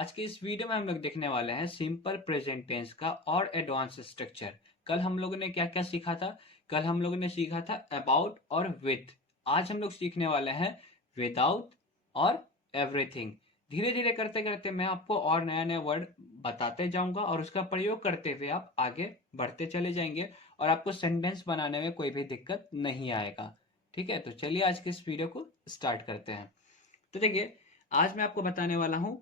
आज के इस वीडियो में हम लोग देखने वाले हैं सिंपल प्रेजेंट टेंस का और एडवांस स्ट्रक्चर। कल हम लोगों ने क्या क्या सीखा था? कल हम लोगों ने सीखा था अबाउट और विथ। आज हम लोग सीखने वाले हैं विदाउट और एवरीथिंग। धीरे धीरे करते करते मैं आपको और नया नया वर्ड बताते जाऊंगा और उसका प्रयोग करते हुए आप आगे बढ़ते चले जाएंगे और आपको सेंटेंस बनाने में कोई भी दिक्कत नहीं आएगा। ठीक है, तो चलिए आज के इस वीडियो को स्टार्ट करते हैं। तो देखिए, आज मैं आपको बताने वाला हूँ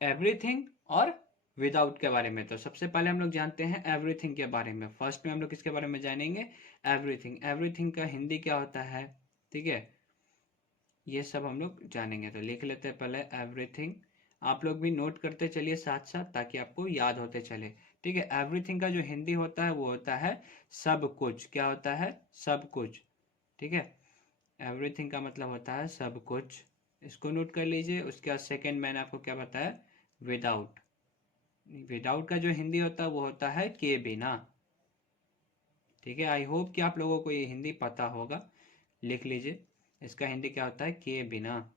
एवरीथिंग और विदाउट के बारे में। तो सबसे पहले हम लोग जानते हैं एवरीथिंग के बारे में। फर्स्ट में हम लोग किसके बारे में जानेंगे? एवरीथिंग। एवरीथिंग का हिंदी क्या होता है? ठीक है, ये सब हम लोग जानेंगे। तो लिख लेते हैं पहले एवरीथिंग। आप लोग भी नोट करते चलिए साथ साथ, ताकि आपको याद होते चले। ठीक है, एवरीथिंग का जो हिंदी होता है वो होता है सब कुछ। क्या होता है? सब कुछ। ठीक है, एवरीथिंग का मतलब होता है सब कुछ। इसको नोट कर लीजिए। उसके बाद सेकेंड मैंने आपको क्या बताया? विदाउट। विदाउट का जो हिंदी होता है वो होता है के बिना। ठीक है, आई होप कि आप लोगों को ये हिंदी पता होगा। लिख लीजिए, इसका हिंदी क्या होता है? के बिना।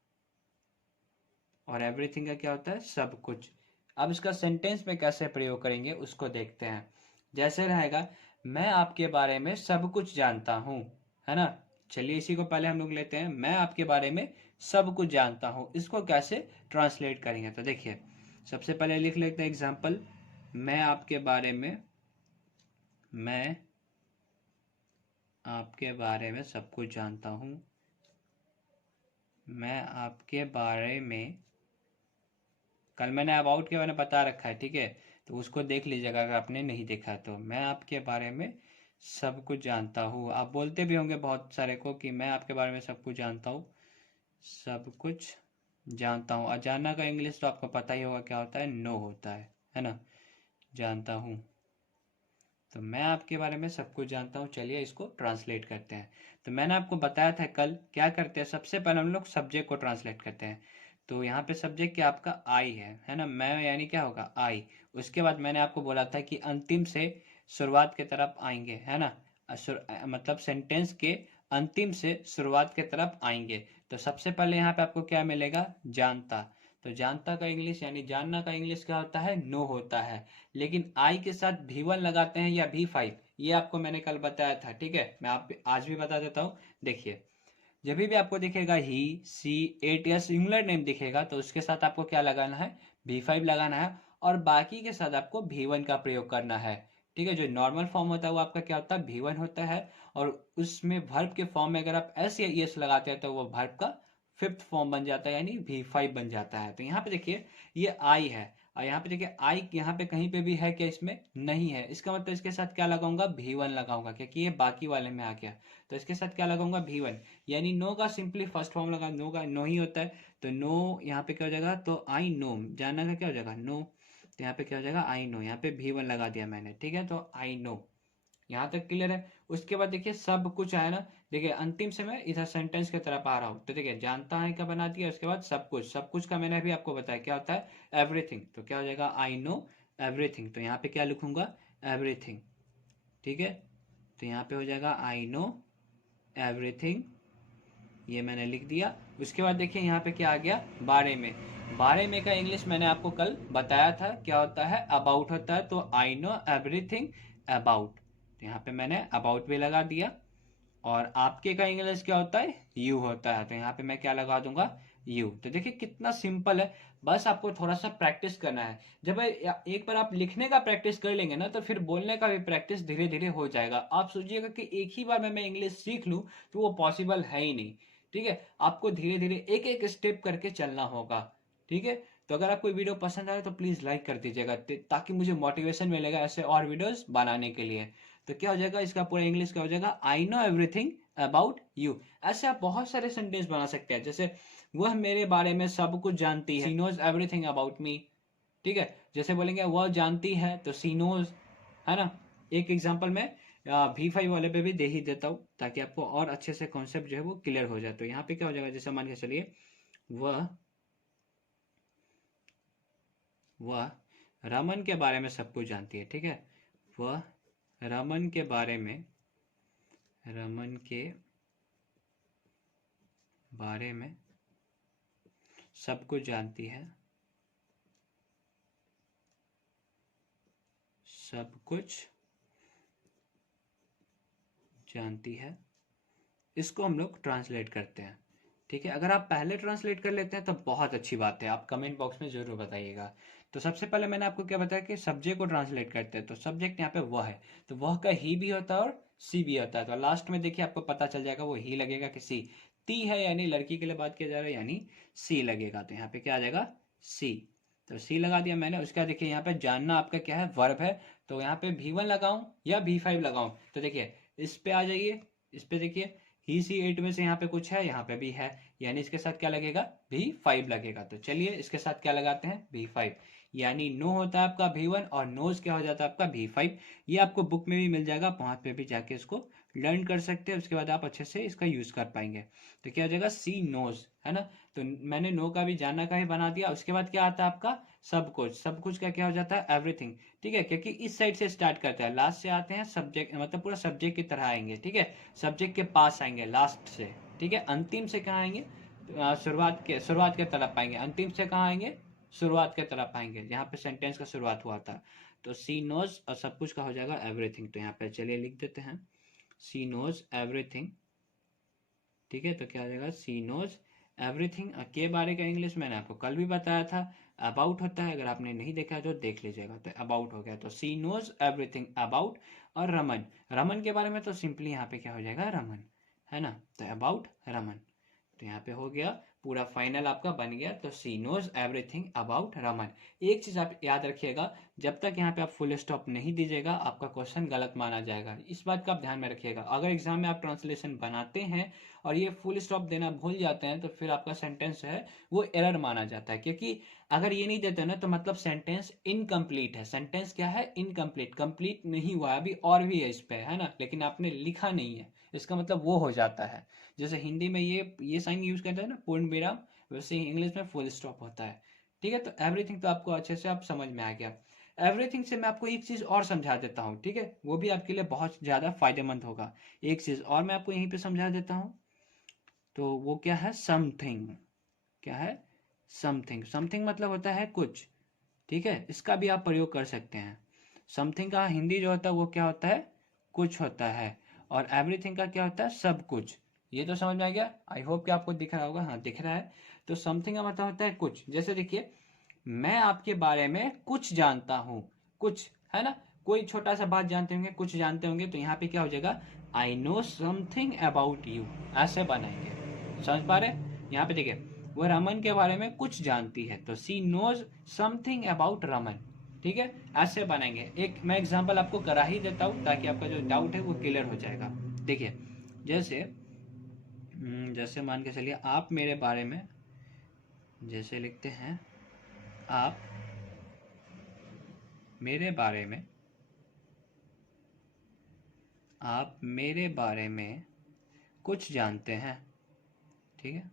और एवरीथिंग का क्या होता है? सब कुछ। अब इसका सेंटेंस में कैसे प्रयोग करेंगे उसको देखते हैं। जैसे रहेगा, मैं आपके बारे में सब कुछ जानता हूँ, है ना। चलिए इसी को पहले हम लोग लेते हैं। मैं आपके बारे में सब कुछ जानता हूँ, इसको कैसे ट्रांसलेट करेंगे? तो देखिए, सबसे पहले लिख लेते हैं एग्जाम्पल। मैं आपके बारे में, मैं आपके बारे में सब कुछ जानता हूँ। मैं आपके बारे में, कल मैंने अबाउट के बारे में बता रखा है, ठीक है, तो उसको देख लीजिएगा अगर आपने नहीं देखा तो। मैं आपके बारे में सब कुछ जानता हूँ। आप बोलते भी होंगे बहुत सारे को कि मैं आपके बारे में सब कुछ जानता हूँ। सब कुछ जानता हूँ। और जानना का इंग्लिश तो आपको पता ही होगा क्या होता है? नो होता है ना। जानता हूँ। तो मैं आपके बारे में सब कुछ जानता हूँ। चलिए इसको ट्रांसलेट करते हैं। तो मैंने आपको बताया था कल क्या करते हैं, सबसे पहले हम लोग सब्जेक्ट को ट्रांसलेट करते हैं। तो यहाँ पे सब्जेक्ट क्या आपका? आई है ना। मैं यानी क्या होगा? आई। उसके बाद मैंने आपको बोला था कि अंतिम से शुरुआत की तरफ आएंगे, है ना। मतलब सेंटेंस के अंतिम से शुरुआत की तरफ आएंगे। तो सबसे पहले यहाँ पे आपको क्या मिलेगा? जानता। तो जानता का इंग्लिश यानी जानना का इंग्लिश क्या होता है? नो होता है। लेकिन आई के साथ भी1 लगाते हैं या भी5, ये आपको मैंने कल बताया था। ठीक है, मैं आप आज भी बता देता हूँ। देखिए, जब भी आपको दिखेगा ही, सी, एट या सिंगुलर नेम दिखेगा तो उसके साथ आपको क्या लगाना है? भी5 लगाना है। और बाकी के साथ आपको भी1 का प्रयोग करना है। ठीक है, जो नॉर्मल फॉर्म होता है वो आपका क्या होता है? भी1 होता है। और उसमें वर्ब के फॉर्म में अगर आप एस या एस लगाते हैं तो वो वर्ब का फिफ्थ फॉर्म बन जाता है, यानी भी5 बन जाता है। तो यहाँ पे देखिए, ये आई है। और यहाँ पे देखिए, आई यहाँ पे कहीं पे भी है क्या? इसमें नहीं है। इसका मतलब इसके साथ क्या लगाऊंगा? भी1 लगाऊंगा, क्योंकि ये बाकी वाले में आ गया। तो इसके साथ क्या लगाऊंगा? भी1। यानी नो का सिंपली फर्स्ट फॉर्म लगा, नो का नो ही होता है। तो नो यहाँ पे क्या हो जाएगा? तो आई नो। जानना का क्या हो जाएगा? नो। तो यहाँ पे क्या हो जाएगा? I know. यहाँ पे भी1 लगा दिया मैंने। ठीक है, तो आई नो। यहाँ तक क्लियर है। उसके बाद देखिए, सब कुछ आया ना। देखिए, अंतिम से मैं इधर सेंटेंस की तरफ आ रहा हूँ। तो देखिए, जानता है का बना दिया। उसके बाद सब कुछ। सब कुछ का मैंने अभी आपको बताया क्या होता है? एवरीथिंग। तो क्या हो जाएगा? I know everything. तो यहाँ पे क्या लिखूंगा? एवरीथिंग। ठीक है, तो यहाँ पे हो जाएगा आई नो एवरीथिंग। ये मैंने लिख दिया। उसके बाद देखिए, यहाँ पे क्या आ गया? बारे में। बारे में का इंग्लिश मैंने आपको कल बताया था क्या होता है? अबाउट होता है। तो आई नो एवरीथिंग अबाउट। तो यहाँ पे मैंने अबाउट भी लगा दिया। और आपके का इंग्लिश क्या होता है? यू होता है। तो यहाँ पे मैं क्या लगा दूंगा? यू। तो देखिए कितना सिंपल है। बस आपको थोड़ा सा प्रैक्टिस करना है। जब एक बार आप लिखने का प्रैक्टिस कर लेंगे ना, तो फिर बोलने का भी प्रैक्टिस धीरे धीरे हो जाएगा। आप सोचिएगा कि एक ही बार में मैं इंग्लिश सीख लूं, तो वो पॉसिबल है ही नहीं। ठीक है, आपको धीरे धीरे एक एक स्टेप करके चलना होगा। ठीक है, तो अगर आपको वीडियो पसंद आए तो प्लीज लाइक कर दीजिएगा, ताकि मुझे मोटिवेशन मिलेगा ऐसे और वीडियोस बनाने के लिए। तो क्या हो जाएगा? इसका पूरा इंग्लिश क्या हो जाएगा? I know everything about you. ऐसे आप बहुत सारे सेंटेंस बना सकते हैं। जैसे, वह मेरे बारे में सब कुछ जानती है, सी नोज एवरीथिंग अबाउट मी। ठीक है, जैसे बोलेंगे वह जानती है, तो सी नोज, है ना। एक एग्जांपल मैं भी5 वाले पे भी दे ही देता हूँ, ताकि आपको और अच्छे से कॉन्सेप्ट जो है वो क्लियर हो जाए। तो यहाँ पे क्या हो जाएगा? जैसे मान के चलिए, वह वह रमन के बारे में सब कुछ जानती है। ठीक है, वह रमन के बारे में, रमन के बारे में सब कुछ जानती है। सब कुछ जानती है, इसको हम लोग ट्रांसलेट करते हैं। ठीक है, अगर आप पहले ट्रांसलेट कर लेते हैं तो बहुत अच्छी बात है, आप कमेंट बॉक्स में जरूर बताइएगा। तो सबसे पहले मैंने आपको क्या बताया कि सब्जेक्ट को ट्रांसलेट करते हैं, तो सब्जेक्ट यहाँ पे वह है, तो वह का ही भी होता है और सी भी होता है। तो लास्ट में देखिए आपको पता चल जाएगा वो ही लगेगा कि सी। ती है यानी लड़की के लिए बात किया जा रहा है, यानी सी लगेगा, तो यहाँ पे क्या आ जाएगा सी। तो सी लगा दिया मैंने। उसका देखिए यहाँ पे जानना आपका क्या है, वर्ब है, तो यहाँ पे V1 लगाऊं या V5 लगाऊं, तो देखिए इस पे आ जाइए, इस पे देखिए ही सी 8 में से यहाँ पे कुछ है, यहाँ पे भी है, यानी इसके साथ क्या लगेगा V5 लगेगा। तो चलिए इसके साथ क्या लगाते हैं V5, यानी नो होता है आपका V1 और नोज क्या हो जाता है आपका V5। ये आपको बुक में भी मिल जाएगा, आप वहां पे भी जाके इसको लर्न कर सकते हैं, उसके बाद आप अच्छे से इसका यूज कर पाएंगे। तो क्या हो जाएगा सी नोज, है ना। तो मैंने नो का भी जानना का ही बना दिया। उसके बाद क्या आता है आपका सब कुछ, सब कुछ का क्या हो जाता है एवरीथिंग। ठीक है, क्योंकि इस साइड से स्टार्ट करते हैं, लास्ट से आते हैं सब्जेक्ट, मतलब पूरा सब्जेक्ट की तरह आएंगे। ठीक है, सब्जेक्ट के पास आएंगे लास्ट से। ठीक है, अंतिम से कहाँ आएंगे, शुरुआत के तरफ आएंगे। अंतिम से कहाँ आएंगे, शुरुआत के तरफ आएंगे, जहाँ पे सेंटेंस का शुरुआत हुआ था। तो सी नोज और सब कुछ का हो जाएगा एवरीथिंग। तो यहाँ पे चलिए लिख देते हैं सी नोज एवरीथिंग। ठीक है, तो क्या हो जाएगा सी नोज एवरीथिंग के बारे का इंग्लिश मैंने आपको कल भी बताया था, अबाउट होता है, अगर आपने नहीं देखा तो देख लीजिएगा। तो अबाउट हो गया, तो सी नोज एवरीथिंग अबाउट। और रमन, रमन के बारे में तो सिंपली यहाँ पे क्या हो जाएगा रमन, है ना। तो अबाउट रमन, तो यहाँ पे हो गया पूरा फाइनल आपका बन गया। तो सी नोज एवरीथिंग अबाउट रमन। एक चीज आप याद रखिएगा, जब तक यहाँ पे आप फुल स्टॉप नहीं दीजिएगा आपका क्वेश्चन गलत माना जाएगा, इस बात का आप ध्यान में रखिएगा। अगर एग्जाम में आप ट्रांसलेशन बनाते हैं और ये फुल स्टॉप देना भूल जाते हैं तो फिर आपका सेंटेंस है वो एरर माना जाता है, क्योंकि अगर ये नहीं देते ना तो मतलब सेंटेंस इनकम्प्लीट है। सेंटेंस क्या है, इनकम्प्लीट, कंप्लीट नहीं हुआ, अभी और भी है इस पे, है ना, लेकिन आपने लिखा नहीं है, इसका मतलब वो हो जाता है। जैसे हिंदी में ये साइन यूज करते हैं ना पूर्ण विराम, वैसे ही इंग्लिश में फुल स्टॉप होता है। ठीक है, तो एवरीथिंग तो आपको अच्छे से आप समझ में आ गया। एवरीथिंग से मैं आपको एक चीज और समझा देता हूँ, ठीक है, वो भी आपके लिए बहुत ज्यादा फायदेमंद होगा। एक चीज और मैं आपको यहीं पे समझा देता हूँ, तो वो क्या है समथिंग। क्या है समथिंग, समथिंग मतलब होता है कुछ। ठीक है, इसका भी आप प्रयोग कर सकते हैं। समथिंग का हिंदी जो होता है वो क्या होता है, कुछ होता है, और एवरीथिंग का क्या होता है, सब कुछ। ये तो समझ में आ गया, आई होप कि आपको दिख रहा होगा, हाँ दिख रहा है। तो समथिंग का मतलब होता है कुछ। जैसे देखिए मैं आपके बारे में कुछ जानता हूँ, कुछ, है ना, कोई छोटा सा बात जानते होंगे, कुछ जानते होंगे, तो यहाँ पे क्या हो जाएगा I know something about you, ऐसे बनाएंगे। समझ पा रहे, यहाँ पे देखिए वो रमन के बारे में कुछ जानती है, तो सी नोज समथिंग अबाउट रमन। ठीक है, ऐसे बनाएंगे। एक मैं एग्जांपल आपको करा ही देता हूँ ताकि आपका जो डाउट है वो क्लियर हो जाएगा। देखिए जैसे जैसे मान के चलिए आप मेरे बारे में, जैसे लिखते हैं आप मेरे बारे में, आप मेरे बारे में कुछ जानते हैं। ठीक है,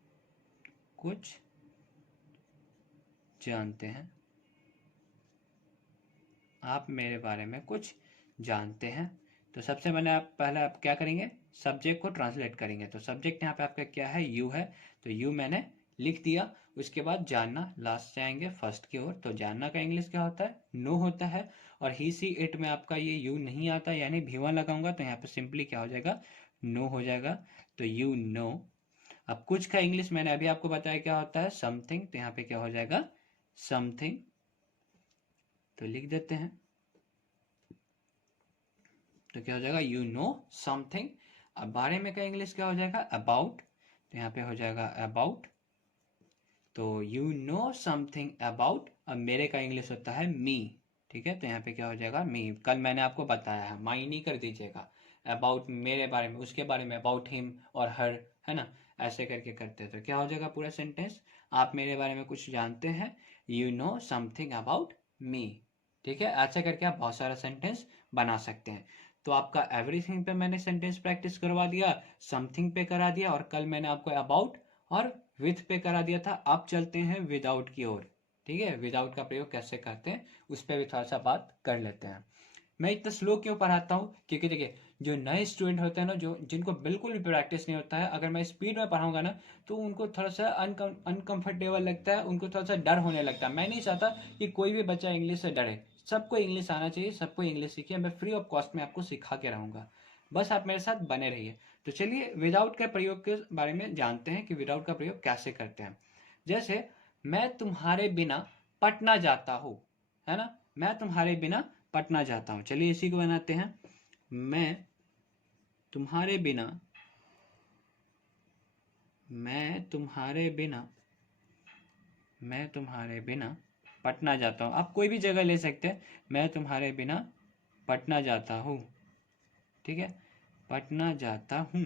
कुछ जानते हैं, आप मेरे बारे में कुछ जानते हैं। तो सबसे पहले आप क्या करेंगे, सब्जेक्ट को ट्रांसलेट करेंगे। तो सब्जेक्ट यहाँ पे आपका क्या है, यू है, तो यू मैंने लिख दिया। उसके बाद जानना, लास्ट से आएंगे फर्स्ट की ओर। तो जानना का इंग्लिश क्या होता है, नो होता है, और ही सी इट में आपका ये यू नहीं आता, यानी V1 लगाऊंगा तो यहाँ पे सिंपली क्या हो जाएगा, नो हो जाएगा। तो यू नो। अब कुछ का इंग्लिश मैंने अभी आपको बताया क्या होता है, समथिंग, तो यहाँ पे क्या हो जाएगा समथिंग, तो लिख देते हैं। तो क्या हो जाएगा यू नो समथिंग। अब बारे में का इंग्लिश क्या हो जाएगा, अबाउट, तो यहाँ पे हो जाएगा अबाउट। तो यू नो समथिंग अबाउट। अब मेरे का इंग्लिश होता है मी। ठीक है, तो यहाँ पे क्या हो जाएगा मी, कल मैंने आपको बताया है, माई नहीं कर दीजिएगा, अबाउट मेरे बारे में, उसके बारे में अबाउट हिम और हर, है ना, ऐसे करके करते हैं। तो क्या हो जाएगा पूरा सेंटेंस, आप मेरे बारे में कुछ जानते हैं, you know something about me. ठीक है, ऐसा करके आप बहुत सारा सेंटेंस बना सकते हैं। तो आपका एवरीथिंग पे मैंने सेंटेंस प्रैक्टिस करवा दिया, समथिंग पे करा दिया, और कल मैंने आपको अबाउट और विथ पे करा दिया था। आप चलते हैं विदाउट की ओर। ठीक है, विदाउट का प्रयोग कैसे करते हैं उस पर भी थोड़ा सा बात कर लेते हैं। मैं इतना स्लो क्यों पढ़ाता हूँ, क्योंकि देखिए जो नए स्टूडेंट होते हैं ना, जो जिनको बिल्कुल भी प्रैक्टिस नहीं होता है, अगर मैं स्पीड में पढ़ाऊंगा ना तो उनको थोड़ा सा अनकंफर्टेबल लगता है, उनको थोड़ा सा डर होने लगता है। मैं नहीं चाहता कि कोई भी बच्चा इंग्लिश से डरे। सबको इंग्लिश आना चाहिए, सबको इंग्लिश सीखिए, मैं फ्री ऑफ कॉस्ट में आपको सिखा के रहूँगा, बस आप मेरे साथ बने रहिए। तो चलिए विदाउट के प्रयोग के बारे में जानते हैं कि विदाउट का प्रयोग कैसे करते हैं। जैसे मैं तुम्हारे बिना पटना जाता हूँ, है ना, मैं तुम्हारे बिना पटना जाता हूँ। चलिए इसी को बनाते हैं, मैं तुम्हारे बिना, मैं तुम्हारे बिना, मैं तुम्हारे बिना पटना जाता हूँ। आप कोई भी जगह ले सकते हैं, मैं तुम्हारे बिना पटना जाता हूँ, ठीक है, पटना जाता हूँ।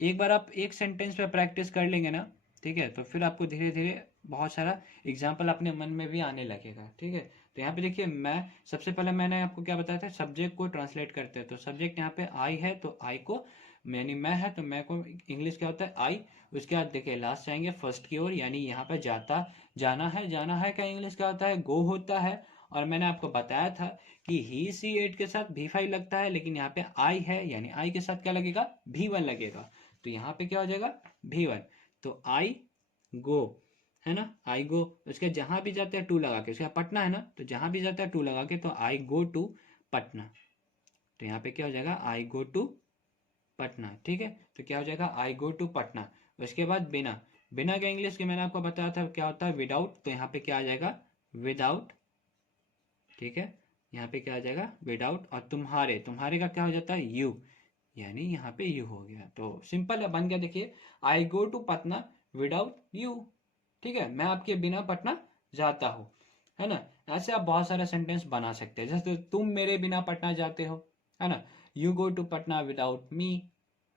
एक बार आप एक सेंटेंस पे प्रैक्टिस कर लेंगे ना, ठीक है, तो फिर आपको धीरे धीरे बहुत सारा एग्जाम्पल अपने मन में भी आने लगेगा, ठीक है। तो यहाँ पे देखिए, मैं सबसे पहले मैंने आपको क्या बताया था, सब्जेक्ट को ट्रांसलेट करते हैं। तो सब्जेक्ट यहाँ पे आई है, तो आई को, यानी मैं है तो मैं को इंग्लिश क्या होता है, आई। उसके बाद देखिए लास्ट जाएंगे फर्स्ट की ओर, यानी यहाँ पे जाता, जाना है, जाना है का इंग्लिश क्या होता है, गो होता है। और मैंने आपको बताया था कि ही सी एट के साथ भी5 लगता है, लेकिन यहाँ पे आई है, यानी आई के साथ क्या लगेगा, भी1 लगेगा। तो यहाँ पे क्या हो जाएगा, भी1। तो आई गो, है ना, आई गो। उसके जहां भी जाते हैं टू लगा के, उसका पटना है ना, तो जहां भी जाता है टू लगा के, तो आई गो टू पटना। तो यहाँ पे क्या हो जाएगा, आई गो टू पटना, ठीक है। तो क्या हो जाएगा, आई गो टू पटना। उसके बाद बिना, बिना का इंग्लिश के मैंने आपको बताया था क्या होता है, विदाउट। तो यहाँ पे क्या आ जाएगा, विदाउट, ठीक है। यहाँ पे क्या आ जाएगा, विदाउट। और तुम्हारे, तुम्हारे का क्या हो जाता है, यू, यानी यहाँ पे यू हो गया। तो सिंपल है, बन गया। देखिए, I go to Patna without you, ठीक है, मैं आपके बिना पटना जाता हूँ, है ना। ऐसे आप बहुत सारे सेंटेंस बना सकते हैं, जैसे तुम मेरे बिना पटना जाते हो, है ना, you go to Patna without me,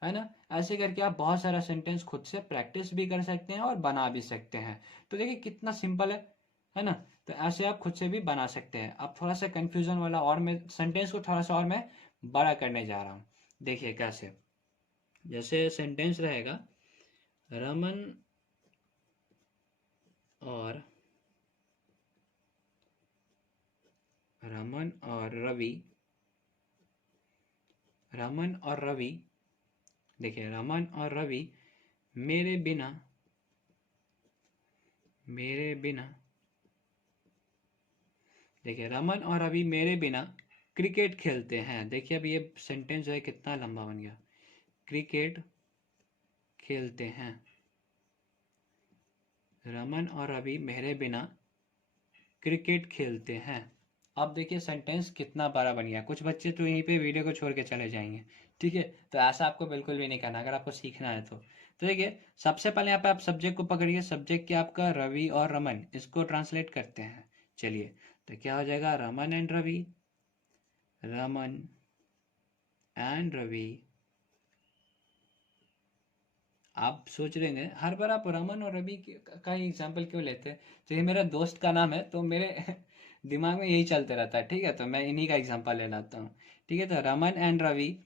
है ना। ऐसे करके आप बहुत सारा सेंटेंस खुद से प्रैक्टिस भी कर सकते हैं और बना भी सकते हैं। तो देखिए कितना सिंपल है ना। तो ऐसे आप खुद से भी बना सकते हैं। अब थोड़ा सा कंफ्यूजन वाला, और मैं सेंटेंस को थोड़ा सा और मैं बड़ा करने जा रहा हूँ। देखिए कैसे, जैसे सेंटेंस रहेगा, रमन और रमन और रवि, रमन और रवि, देखिए रमन और रवि मेरे बिना, मेरे बिना, देखिए रमन और रवि मेरे बिना क्रिकेट खेलते हैं। देखिए अब ये सेंटेंस जो है कितना लंबा बन गया, क्रिकेट खेलते हैं, रमन और रवि मेरे बिना क्रिकेट खेलते हैं। अब देखिए सेंटेंस कितना बड़ा बन गया। कुछ बच्चे तो यहीं पे वीडियो को छोड़ के चले जाएंगे, ठीक है। तो ऐसा आपको बिल्कुल भी नहीं करना अगर आपको सीखना है तो देखिए सबसे पहले यहाँ पे आप सब्जेक्ट को पकड़िए। सब्जेक्ट क्या आपका, रवि और रमन, इसको ट्रांसलेट करते हैं। चलिए, तो क्या हो जाएगा, रमन एंड रवि, रमन एंड रवि। आप सोच रहे हैं हर बार आप रमन और रवि का ही एग्जाम्पल क्यों लेते हैं। तो ये मेरा दोस्त का नाम है, तो मेरे दिमाग में यही चलते रहता है, ठीक है। तो मैं इन्हीं का एग्जाम्पल ले लाता हूँ, ठीक है। तो रमन एंड रवि,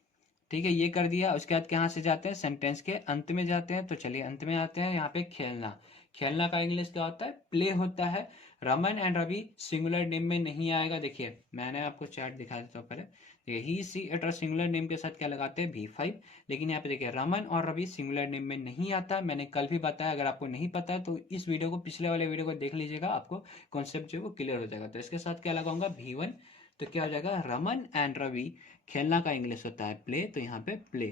ठीक है, ये कर दिया। उसके बाद कहाँ से जाते हैं, सेंटेंस के अंत में जाते हैं। तो चलिए अंत में आते हैं, यहाँ पे खेलना। खेलना का इंग्लिश क्या होता है, प्ले होता है। Raman and Ravi singular name में नहीं आएगा। देखिए मैंने आपको चार्ट दिखा देता हूँ पहले। देखिए ही सी एट और सिंगुलर नेम के साथ क्या लगाते हैं, भी5। लेकिन यहाँ पे देखिए रमन और रवि सिंगुलर नेम में नहीं आता। मैंने कल भी बताया, अगर आपको नहीं पता है तो इस वीडियो को, पिछले वाले वीडियो को देख लीजिएगा, आपको कॉन्सेप्ट जो है वो क्लियर हो जाएगा। तो इसके साथ क्या लगाऊंगा, भी1। तो क्या हो जाएगा, रमन एंड रवि, खेलना का इंग्लिश होता है प्ले, तो यहाँ पे प्ले।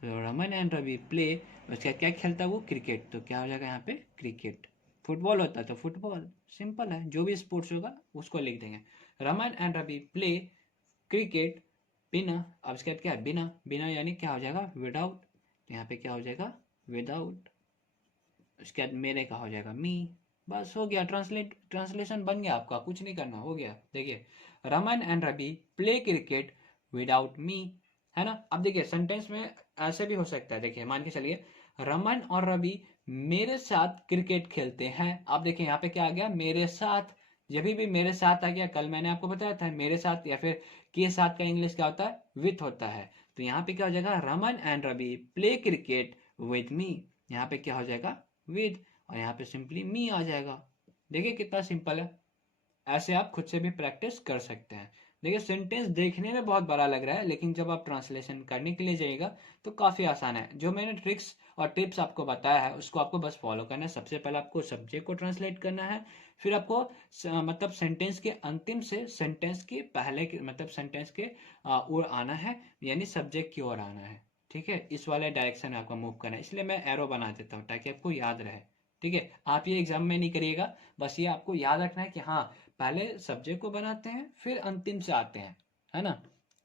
तो रमन एंड रवि प्ले। उसका क्या खेलता है वो, क्रिकेट। तो क्या हो जाएगा यहाँ पे, क्रिकेट। फुटबॉल होता है तो फुटबॉल, सिंपल है, जो भी स्पोर्ट्स होगा उसको लिख देंगे। Raman and Ravi play cricket बिना। अब इसके बाद क्या है, बिना, बिना यानी क्या हो जाएगा, विदाउट। तो यहाँ पे क्या हो जाएगा, विदाउट। उसके बाद मेरे का हो जाएगा मी। बस हो गया, ट्रांसलेशन बन गया आपका, कुछ नहीं करना, हो गया। देखिए Raman and Ravi play cricket without me, है ना। अब देखिए सेंटेंस में ऐसे भी हो सकता है। देखिए मान के चलिए, रमन और रवि मेरे साथ क्रिकेट खेलते हैं। अब देखिए यहाँ पे क्या आ गया, मेरे साथ। जब भी मेरे साथ आ गया, कल मैंने आपको बताया था मेरे साथ या फिर के साथ का इंग्लिश क्या होता है, विथ होता है। तो यहाँ पे क्या हो जाएगा, Raman and Ravi play cricket with me. यहाँ पे क्या हो जाएगा, विद। और यहाँ पे सिंपली मी आ जाएगा। देखिए कितना सिंपल है। ऐसे आप खुद से भी प्रैक्टिस कर सकते हैं। देखिए सेंटेंस देखने में बहुत बड़ा लग रहा है, लेकिन जब आप ट्रांसलेशन करने के लिए जाइएगा तो काफ़ी आसान है। जो मैंने ट्रिक्स और टिप्स आपको बताया है उसको आपको बस फॉलो करना है। सबसे पहले आपको सब्जेक्ट को ट्रांसलेट करना है, फिर आपको मतलब सेंटेंस के अंतिम से सेंटेंस के पहले के मतलब सेंटेंस के ओर आना है, यानी सब्जेक्ट की ओर आना है। ठीक है, इस वाले डायरेक्शन में आपको मूव करना है, इसलिए मैं एरो बना देता हूँ ताकि आपको याद रहे। ठीक है, आप ये एग्जाम में नहीं करिएगा, बस ये आपको याद रखना है कि हाँ पहले सब्जेक्ट को बनाते हैं फिर अंतिम से आते हैं, है ना।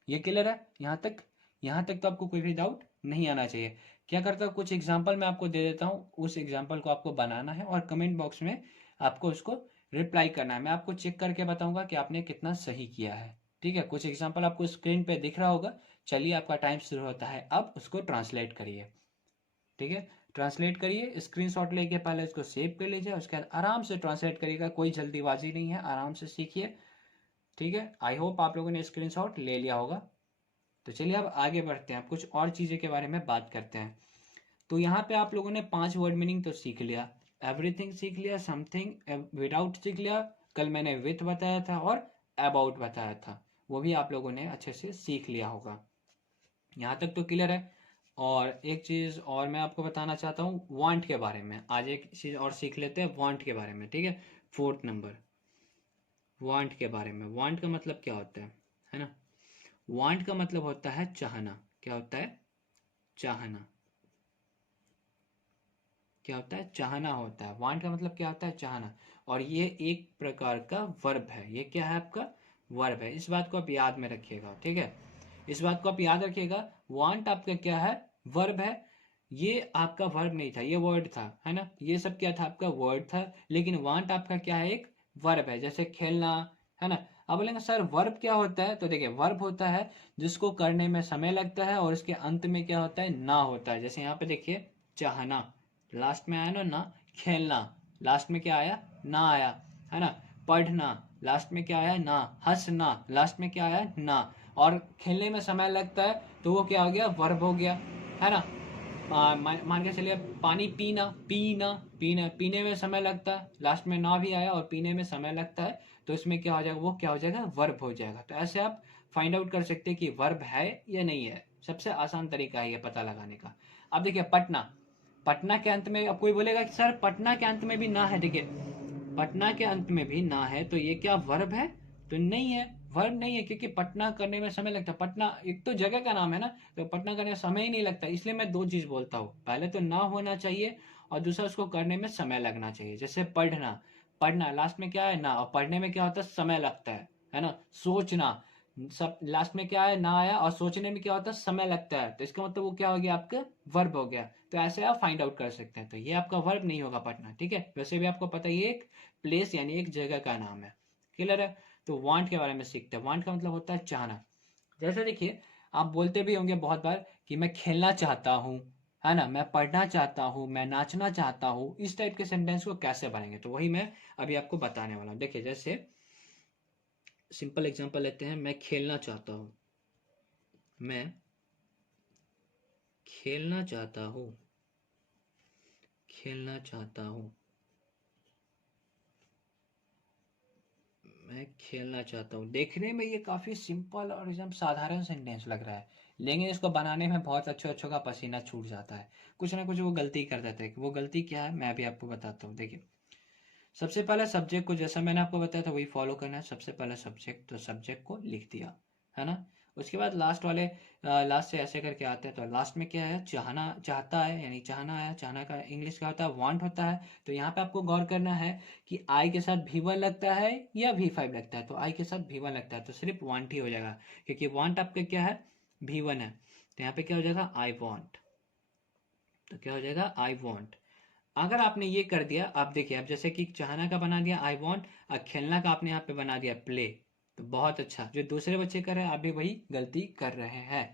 ये क्लियर है यहाँ तक? यहाँ तक तो आपको कोई भी डाउट नहीं आना चाहिए। क्या करता हूँ, कुछ एग्जाम्पल मैं आपको दे देता हूँ, उस एग्जाम्पल को आपको बनाना है और कमेंट बॉक्स में आपको उसको रिप्लाई करना है। मैं आपको चेक करके बताऊंगा कि आपने कितना सही किया है। ठीक है, कुछ एग्जाम्पल आपको स्क्रीन पे दिख रहा होगा। चलिए आपका टाइम शुरू होता है, अब उसको ट्रांसलेट करिए। ठीक है, ट्रांसलेट करिए, स्क्रीनशॉट लेके पहले इसको सेव कर लीजिए, उसके बाद आराम से ट्रांसलेट करिएगा, कोई जल्दीबाजी नहीं है, आराम से सीखिए। ठीक है, आई होप आप लोगों ने स्क्रीनशॉट ले लिया होगा। तो चलिए अब आगे बढ़ते हैं, अब कुछ और चीज़ें के बारे में बात करते हैं। तो यहाँ पे आप लोगों ने 5 वर्ड मीनिंग तो सीख लिया, एवरीथिंग सीख लिया, समथिंग विदाउट सीख लिया, कल मैंने विथ बताया था और अबाउट बताया था, वो भी आप लोगों ने अच्छे से सीख लिया होगा। यहाँ तक तो क्लियर है। और एक चीज़ और मैं आपको बताना चाहता हूँ वांट के बारे में। आज एक चीज़ और सीख लेते हैं वांट के बारे में। ठीक है, 4th नंबर वांट के बारे में। वांट का मतलब क्या होता है ना। वांट का मतलब होता है चाहना। क्या होता है? चाहना। क्या होता है? चाहना होता है। वांट का मतलब क्या होता है? चाहना। और ये एक प्रकार का वर्ब है। ये क्या है? आपका वर्ब है। इस बात को आप याद में रखिएगा। ठीक है, इस बात को आप याद रखिएगा। वांट आपका क्या है? वर्ब है। ये आपका वर्ब नहीं था, ये वर्ड था, है ना। ये सब क्या था? आपका वर्ड था। लेकिन वांट आपका क्या है? एक वर्ब है। जैसे खेलना, है ना। अब बोलेंगे सर वर्ब क्या होता है? तो देखिए वर्ब होता है जिसको करने में समय लगता है और इसके अंत में क्या होता है? ना होता है। जैसे यहाँ पे देखिए चाहना, लास्ट में आया ना। खेलना, लास्ट में क्या आया? ना आया, है ना। पढ़ना, लास्ट में क्या आया? ना। हंसना, लास्ट में क्या आया? ना। और खेलने में समय लगता है तो वो क्या हो गया? वर्ब हो गया, है ना। मान के चलिए पानी पीना, पीना, पीना, पीने में समय लगता है, लास्ट में ना भी आया और पीने में समय लगता है, तो इसमें क्या हो जाएगा? वो क्या हो जाएगा? वर्ब हो जाएगा। तो ऐसे आप फाइंड आउट कर सकते हैं कि वर्ब है या नहीं है। सबसे आसान तरीका है ये पता लगाने का। अब देखिए पटना, पटना के अंत में अब कोई बोलेगा कि सर पटना के अंत में भी ना है। देखिए पटना के अंत में भी ना है तो ये क्या वर्ब है? तो नहीं है, वर्ब नहीं है, क्योंकि पटना करने में समय लगता है। पटना एक तो जगह का नाम है ना, तो पटना करने में समय ही नहीं लगता। इसलिए मैं दो चीज बोलता हूँ, पहले तो ना होना चाहिए और दूसरा उसको करने में समय लगना चाहिए। जैसे पढ़ना, पढ़ना लास्ट में क्या है? ना। और पढ़ने में क्या होता है? समय लगता है ना। सोचना, सब लास्ट में क्या है? ना आया और सोचने में क्या होता है? समय लगता है, तो इसका मतलब वो क्या हो गया? आपका वर्ब हो गया। तो ऐसे आप फाइंड आउट कर सकते हैं। तो ये आपका वर्ब नहीं होगा पढ़ना। ठीक है, वैसे भी आपको पता ही है एक प्लेस यानी एक जगह का नाम है। क्लियर है? तो वांट के बारे में सीखते हैं। वांट का मतलब होता है चाहना। जैसे देखिए आप बोलते भी होंगे बहुत बार कि मैं खेलना चाहता हूँ, है ना, मैं पढ़ना चाहता हूँ, मैं नाचना चाहता हूँ। इस टाइप के सेंटेंस को कैसे बनेंगे तो वही मैं अभी आपको बताने वाला हूँ। देखिए जैसे सिंपल एग्जांपल लेते हैं, मैं खेलना चाहता हूँ, मैं खेलना चाहता हूँ, खेलना चाहता हूँ, मैं खेलना चाहता हूँ। देखने में ये काफ़ी सिंपल और एकदम साधारण सेंटेंस लग रहा है, लेकिन इसको बनाने में बहुत अच्छे अच्छों का पसीना छूट जाता है। कुछ ना कुछ वो गलती कर देते हैं। वो गलती क्या है मैं भी आपको बताता हूँ। देखिए सबसे पहले सब्जेक्ट को, जैसा मैंने आपको बताया था वही फॉलो करना है। सबसे पहले सब्जेक्ट, तो सब्जेक्ट को लिख दिया, है ना। उसके बाद लास्ट वाले लास्ट से ऐसे करके आते हैं, तो लास्ट में क्या है? चाहना, चाहता है, यानी चाहना आया। चाहना का इंग्लिश क्या होता है? वांट होता है। तो यहाँ पे आपको गौर करना है कि आई के साथ भी वन लगता है या भी फाइव लगता है। तो आई के साथ भी वन लगता है तो सिर्फ वांट ही हो जाएगा, क्योंकि वांट आपका क्या है? भी वन है। तो यहाँ पे क्या हो जाएगा? I want. तो क्या हो जाएगा? I want. अगर आपने ये कर दिया, आप देखिए, अब जैसे कि चाहना का बना दिया आई वॉन्ट, और खेलना का आपने यहाँ पे बना दिया प्ले, तो बहुत अच्छा। जो दूसरे बच्चे कर रहे हैं आप भी वही गलती कर रहे हैं।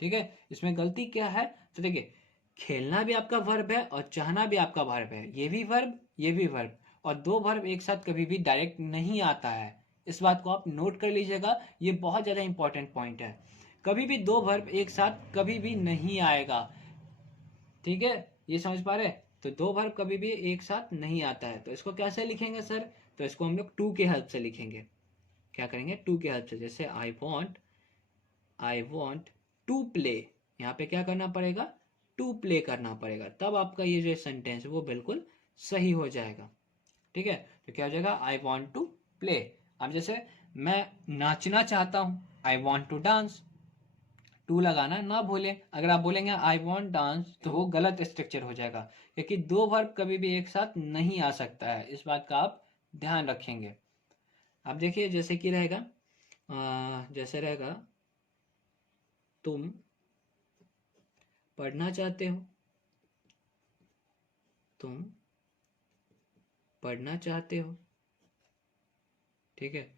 ठीक है, इसमें गलती क्या है? तो देखिए खेलना भी आपका वर्ब है और चाहना भी आपका वर्ब है। ये भी वर्ब, ये भी वर्ब, और दो वर्ब एक साथ कभी भी डायरेक्ट नहीं आता है। इस बात को आप नोट कर लीजिएगा, ये बहुत ज्यादा इंपॉर्टेंट पॉइंट है। कभी भी दो वर्ब एक साथ कभी भी नहीं आएगा। ठीक है, ये समझ पा रहे? तो दो वर्ब कभी भी एक साथ नहीं आता है। तो इसको कैसे लिखेंगे सर? तो इसको हम लोग टू के हेल्प से लिखेंगे। क्या करेंगे, टू की हेल्प से। जैसे आई वॉन्ट टू प्ले, यहाँ पे क्या करना पड़ेगा, टू प्ले करना पड़ेगा, तब आपका ये जो सेंटेंस है वो बिल्कुल सही हो जाएगा। ठीक है, तो क्या हो जाएगा, आई वॉन्ट टू प्ले। अब जैसे मैं नाचना चाहता हूँ, I want to dance, to लगाना ना भूलें। अगर आप बोलेंगे आई वॉन्ट डांस तो वो गलत स्ट्रक्चर हो जाएगा, क्योंकि दो वर्ब कभी भी एक साथ नहीं आ सकता है, इस बात का आप ध्यान रखेंगे। अब देखिए जैसे कि रहेगा, जैसे रहेगा, तुम पढ़ना चाहते हो, तुम पढ़ना चाहते हो। ठीक है,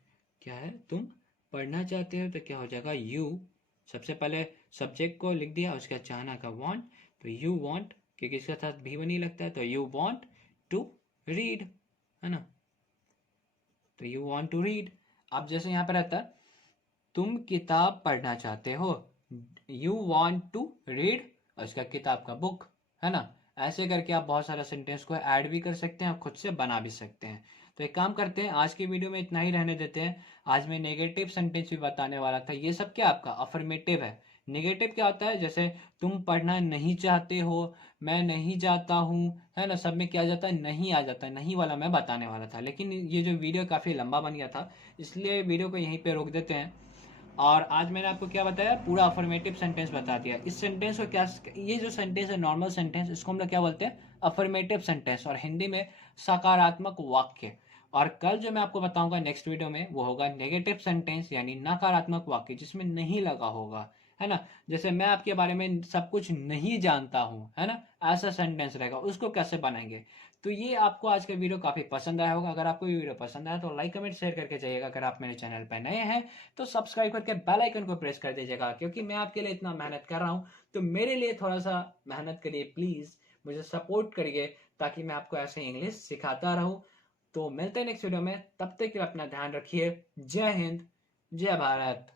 क्या है, तुम पढ़ना चाहते हो, तो क्या हो जाएगा, यू, सबसे पहले सब्जेक्ट को लिख दिया, उसके बाद चाहना का वांट, तो यू वांट, क्योंकि इसके साथ भी नहीं लगता है, तो यू वांट टू रीड, है ना, तो यू वांट टू रीड। अब जैसे यहाँ पर रहता है, तुम किताब पढ़ना चाहते हो, यू वांट टू रीड, और इसका किताब का बुक, है ना। ऐसे करके आप बहुत सारा सेंटेंस को ऐड भी कर सकते हैं, खुद से बना भी सकते हैं। तो एक काम करते हैं, आज की वीडियो में इतना ही रहने देते हैं। आज मैं नेगेटिव सेंटेंस भी बताने वाला था, ये सब क्या आपका अफर्मेटिव है। नेगेटिव क्या होता है, जैसे तुम पढ़ना नहीं चाहते हो, मैं नहीं जाता हूँ, है ना, सब में क्या जाता है, नहीं आ जाता है, नहीं वाला मैं बताने वाला था, लेकिन ये जो वीडियो काफ़ी लंबा बन गया था, इसलिए वीडियो को यहीं पे रोक देते हैं। और आज मैंने आपको क्या बताया, पूरा अफर्मेटिव सेंटेंस बता दिया। इस सेंटेंस को क्या, ये जो सेंटेंस है नॉर्मल सेंटेंस, इसको हम लोग क्या बोलते हैं, अफर्मेटिव सेंटेंस, और हिंदी में सकारात्मक वाक्य। और कल जो मैं आपको बताऊंगा नेक्स्ट वीडियो में, वो होगा नेगेटिव सेंटेंस, यानी नकारात्मक वाक्य जिसमें नहीं लगा होगा, है ना। जैसे मैं आपके बारे में सब कुछ नहीं जानता हूँ, है ना, ऐसा सेंटेंस रहेगा, उसको कैसे बनाएंगे। तो ये आपको आज का वीडियो काफी पसंद आया होगा। अगर आपको ये वीडियो पसंद आया तो लाइक कमेंट शेयर करके जाइएगा। अगर आप मेरे चैनल पर नए हैं तो सब्सक्राइब करके बेल आइकन को प्रेस कर दीजिएगा, क्योंकि मैं आपके लिए इतना मेहनत कर रहा हूँ, तो मेरे लिए थोड़ा सा मेहनत करिए प्लीज, मुझे सपोर्ट करिए, ताकि मैं आपको ऐसे इंग्लिश सिखाता रहूँ। तो मिलते हैं नेक्स्ट वीडियो में, तब तक के लिए अपना ध्यान रखिए। जय हिंद, जय भारत।